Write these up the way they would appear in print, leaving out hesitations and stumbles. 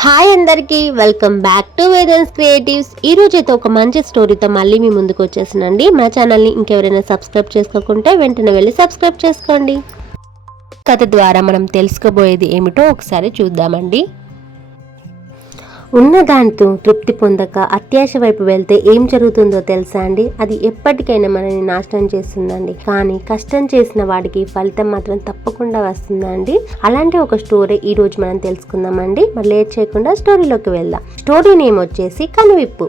Hi అందరికీ welcome back to వేదన్స్ creatives. ఈ రోజైతే ఒక మంచి స్టోరీతో మళ్ళీ మీ ముందుకు వచ్చేసానండి. మా ఛానల్ని ఇంకెవరైనా సబ్స్క్రైబ్ చేసుకోకుంటే వెంటనే వెళ్ళి సబ్స్క్రైబ్ చేసుకోండి. కథ ద్వారా మనం తెలుసుకోబోయేది ఏమిటో ఒకసారి చూద్దామండి. ఉన్నదాంతో తృప్తి పొందక అత్యాశ వైపు వెళ్తే ఏం జరుగుతుందో తెలుసా అండి? అది ఎప్పటికైనా మనని నాశనం చేస్తుందండి. కానీ కష్టం చేసిన వాడికి ఫలితం మాత్రం తప్పకుండా వస్తుందండి. అలాంటి ఒక స్టోరీ ఈ రోజు మనం తెలుసుకుందామండి. మరి లేట్ చేయకుండా స్టోరీలోకి వెళ్దాం. స్టోరీ నేమ్ వచ్చేసి కనువిప్పు.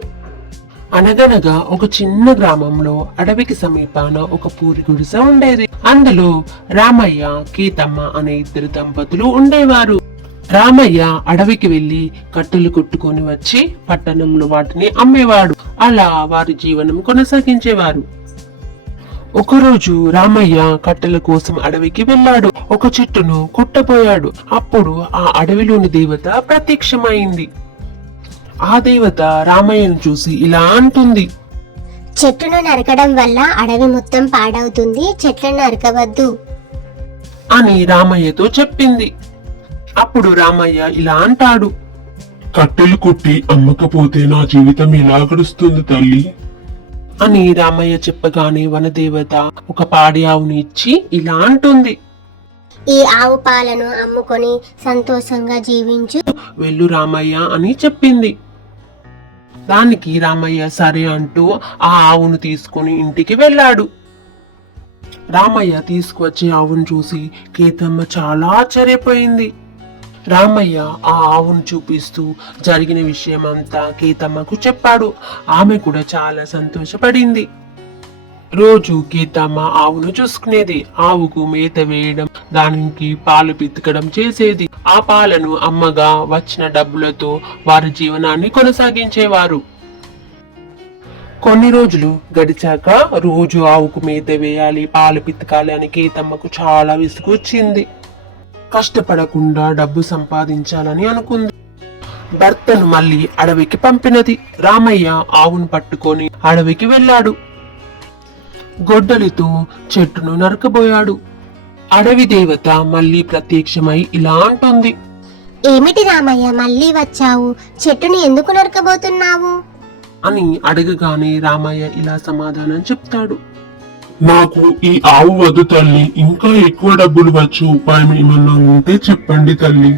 అనగనగా ఒక చిన్న గ్రామంలో అడవికి సమీపాన ఒక పూరి గుడిసె ఉండేది. అందులో రామయ్య, కీతమ్మ అనే ఇద్దరు దంపతులు ఉండేవారు. రామయ్య అడవికి వెళ్లి కట్టెలు కొట్టుకొని వచ్చి పట్టణంలో వాటిని అమ్మేవాడు. అలా వారి జీవనం కొనసాగించేవారు. ఒకరోజు రామయ్య కట్టెల కోసం అడవికి వెళ్ళాడు. ఒక చెట్టును కొట్టబోయాడు. అప్పుడు ఆ అడవిలోని దేవత ప్రత్యక్షమైంది. ఆ దేవత రామయ్యను చూసి ఇలా అంటుంది, చెట్టును నరకడం వల్ల అడవి మొత్తం పాడవుతుంది, చెట్లను నరకవద్దు అని రామయ్యతో చెప్పింది. అప్పుడు రామయ్య ఇలా అంటాడు, కట్టెలు కొట్టి అమ్మకపోతే నా జీవితం ఎలా గడుస్తుంది తల్లి అని రామయ్య చెప్పగానే వనదేవత ఒక పాడి ఆవుని ఇచ్చి ఇలా అంటుంది, ఈ ఆవు పాలను అమ్ముకొని సంతోషంగా జీవించు. వెళ్ళు రామయ్య అని చెప్పింది. దానికి రామయ్య సరే అంటూ ఆ ఆవును తీసుకుని ఇంటికి వెళ్ళాడు. రామయ్య తీసుకువచ్చే ఆవును చూసి కీతమ్మ చాలా ఆశ్చర్యపోయింది. రామయ్య ఆ ఆవును చూపిస్తూ జరిగిన విషయమంతా కీతమ్మకు చెప్పాడు. ఆమె కూడా చాలా సంతోషపడింది. రోజు కీతమ్మ ఆవును చూసుకునేది. ఆవుకు మేత వేయడం, దానికి పాలు పితకడం చేసేది. ఆ పాలను అమ్మగా వచ్చిన డబ్బులతో వారి జీవనాన్ని కొనసాగించేవారు. కొన్ని రోజులు గడిచాక రోజు ఆవుకు మేత వేయాలి, పాలు పితకాలి అని కీతమ్మకు చాలా విసుగు వచ్చింది. కష్టపడకుండా డబ్బు సంపాదించాలని అనుకుంది. భర్తను మళ్ళీ అడవికి పంపినది. రామయ్య ఆవును పట్టుకొని అడవికి వెళ్ళాడు. గొడ్డలితో చెట్టును నరకబోయాడు. అడవి దేవత మళ్ళీ ప్రత్యక్షమై ఇలా అంటుంది, ఏమిటి రామయ్య, మళ్ళీ వచ్చావు? చెట్టుని ఎందుకు నరకబోతున్నావు అని అడగగానే రామయ్య ఇలా సమాధానం చెప్తాడు, నాకు ఈ ఆవు వద్దు తల్లి, ఇంకా ఎక్కువ డబ్బులు వచ్చే ఉపాయం ఏమన్నా ఉంటే చెప్పండి తల్లి.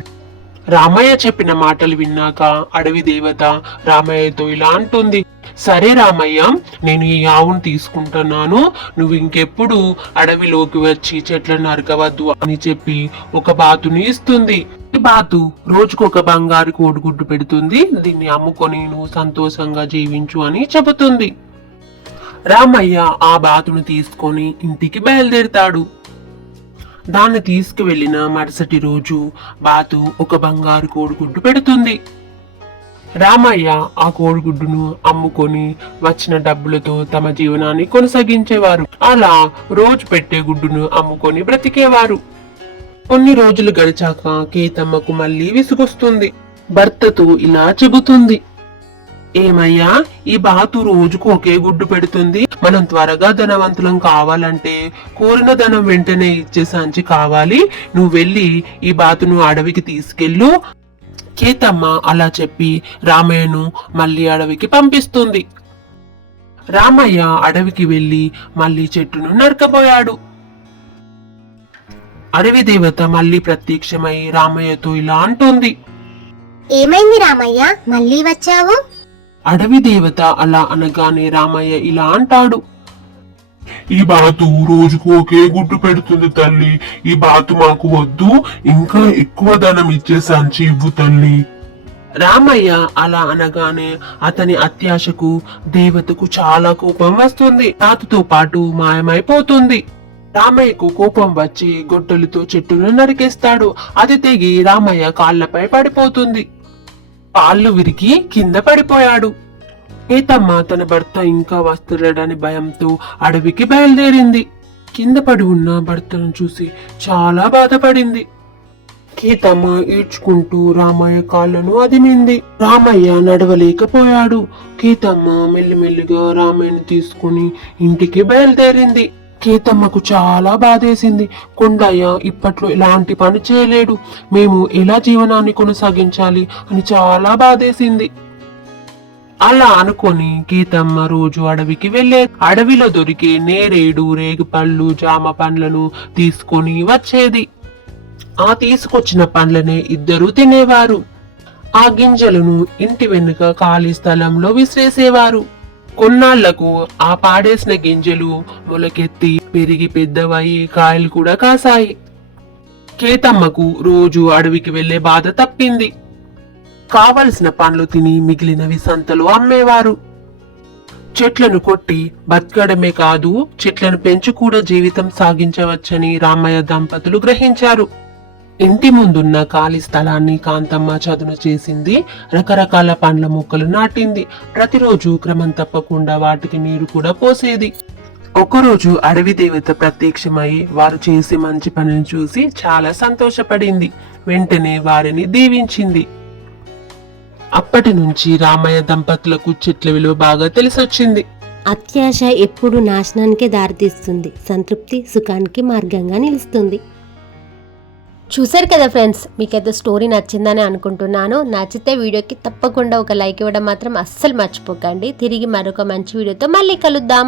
రామయ్య చెప్పిన మాటలు విన్నాక అడవి దేవత రామయ్యతో ఇలా అంటుంది, సరే రామయ్య, నేను ఈ ఆవును తీసుకుంటున్నాను. నువ్వు ఇంకెప్పుడు అడవిలోకి వచ్చి చెట్లను నరకవద్దు అని చెప్పి ఒక బాతుని ఇస్తుంది. ఈ బాతు రోజుకొక బంగారు కోడిగుడ్డు పెడుతుంది. దీన్ని అమ్ముకొని నువ్వు సంతోషంగా జీవించు అని చెబుతుంది. రామయ్య ఆ బాతును తీసుకొని ఇంటికి బయలుదేరుతాడు. దాన్ని తీసుకువెళ్లిన మరుసటి రోజు బాతు ఒక బంగారు కోడిగుడ్డు పెడుతుంది. రామయ్య ఆ కోడిగుడ్డును అమ్ముకొని వచ్చిన డబ్బులతో తమ జీవనాన్ని కొనసాగించేవారు. అలా రోజు పెట్టే గుడ్డును అమ్ముకొని బ్రతికేవారు. కొన్ని రోజులు గడిచాక కేతమ్మకు మళ్ళీ విసుగొస్తుంది. భర్తతో ఇలా చెబుతుంది, ఏమయ్యా, ఈ బాతు రోజుకు ఒకే గుడ్డు పెడుతుంది. మనం త్వరగా ధనవంతులం కావాలంటే కోరిన ధనం వెంటనే ఇచ్చే సంచి కావాలి. నువ్వు వెళ్ళి ఈ బాతును అడవికి తీసుకెళ్ళు. కేతమ్మ అలా చెప్పి రామయ్యను మళ్ళీ అడవికి పంపిస్తుంది. రామయ్య అడవికి వెళ్లి మళ్ళీ చెట్టును నరకబోయాడు. అడవి దేవత మళ్ళీ ప్రత్యక్షమై రామయ్యతో ఇలా అంటుంది, ఏమైంది రామయ్య, మళ్ళీ వచ్చావు? అడవి దేవత అలా అనగానే రామయ్య ఇలా అంటాడు, ఈ బాతు రోజుకు ఒకే గుడ్డు పెడుతుంది తల్లి, ఈ బాతు మాకు వద్దు, ఇంకా ఎక్కువ ధనం ఇచ్చే సంచి ఇవ్వు తల్లి. రామయ్య అలా అనగానే అతని అత్యాశకు దేవతకు చాలా కోపం వస్తుంది. తాతతో పాటు మాయమైపోతుంది. రామయ్యకు కోపం వచ్చి గొడ్డలితో చెట్టును నరికేస్తాడు. అది తెగి రామయ్య కాళ్లపై పడిపోతుంది. కాళ్ళు విరిగి కింద పడిపోయాడు. కేతమ్మ తన భర్త ఇంకా వస్తున్నాడని భయంతో అడవికి బయలుదేరింది. కింద పడి ఉన్న భర్తను చూసి చాలా బాధపడింది. కేతమ్మ ఈడ్చుకుంటూ రామయ్య కాళ్లను అదిమింది. రామయ్య నడవలేకపోయాడు. కేతమ్మ మెల్లిమెల్లిగా రామయ్యను తీసుకుని ఇంటికి బయలుదేరింది. కేతమ్మకు చాలా బాధేసింది. కొండయ్య ఇప్పట్లో ఇలాంటి పని చేయలేడు, మేము ఎలా జీవనాన్ని కొనసాగించాలి అని చాలా బాధేసింది. అలా అనుకొని కేతమ్మ రోజు అడవికి వెళ్లే అడవిలో దొరికే నేరేడు, రేగిపళ్ళు, జామ పండ్లను తీసుకొని వచ్చేది. ఆ తీసుకొచ్చిన పండ్లనే ఇద్దరు తినేవారు. ఆ గింజలను ఇంటి వెనుక ఖాళీ స్థలంలో విసిరేసేవారు. కొన్నాళ్లకు ఆ పాడేసిన గింజలు మొలకెత్తి పెరిగి పెద్దవయి కాయలు కూడా కాసాయి. కేతమ్మకు రోజు అడవికి వెళ్లే బాధ తప్పింది. కావలసిన పండ్లు తిని మిగిలినవి సంతలో అమ్మేవారు. చెట్లను కొట్టి బతకడమే కాదు, చెట్లను పెంచి కూడా జీవితం సాగించవచ్చని రామయ్య దంపతులు గ్రహించారు. ఇంటి ముందున్న ఖాళీ స్థలాన్ని కాంతమ్మ చదును చేసింది. రకరకాల పండ్ల మొక్కలు నాటింది. ప్రతిరోజు క్రమం తప్పకుండా వాటికి నీరు కూడా పోసేది. ఒకరోజు అడవి దేవత ప్రత్యక్షమై వారు చేసే మంచి పనిని చూసి చాలా సంతోషపడింది. వెంటనే వారిని దీవించింది. అప్పటి నుంచి రామయ్య దంపతులకు చెట్ల విలువ బాగా తెలిసొచ్చింది. అత్యాశ ఎప్పుడు నాశనానికే దారితీస్తుంది, సంతృప్తి సుఖానికి మార్గంగా నిలుస్తుంది. చూసారు కదా ఫ్రెండ్స్, మీకైతే స్టోరీ నచ్చిందని అనుకుంటున్నాను. నచ్చితే వీడియోకి తప్పకుండా ఒక లైక్ ఇవ్వడం మాత్రం అస్సలు మర్చిపోకండి. తిరిగి మరొక మంచి వీడియోతో మళ్ళీ కలుద్దాం.